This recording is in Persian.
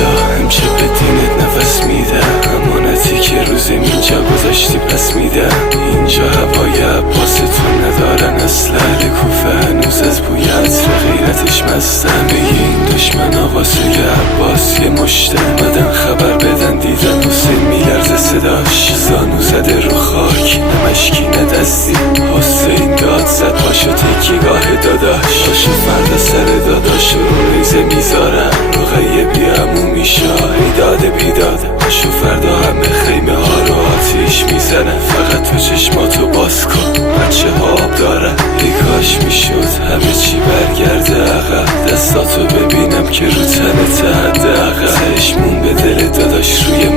الهیم چه به دینت نفس میده، امانتی که روز اینجا گذاشتی پس میده. اینجا هوای عباستون ندارن اصل، اهل کوفه هنوز از بوی عطر غیرتش مسته. همه این دشمن واسه عباس یه مشته اومدن خبر بدن، دیدن حسین میلرزه صداش، زانو زده رو خاک نمشکی ندستی. حسین داد زد پاشو تکیگاه داداش، پاشو فردا سر داداش رو ریزه میذارم، رقیه بیامو میشه ایداده بیداده. پاشو فردا همه خیمه ها رو آتیش میزنه، فقط تو چشماتو باز کن بچه ها آب داره. ای کاش میشد همه چی برگرده عقب، دستاتو ببینم که رو تنت حد عقب. چشمون به دل داداش روی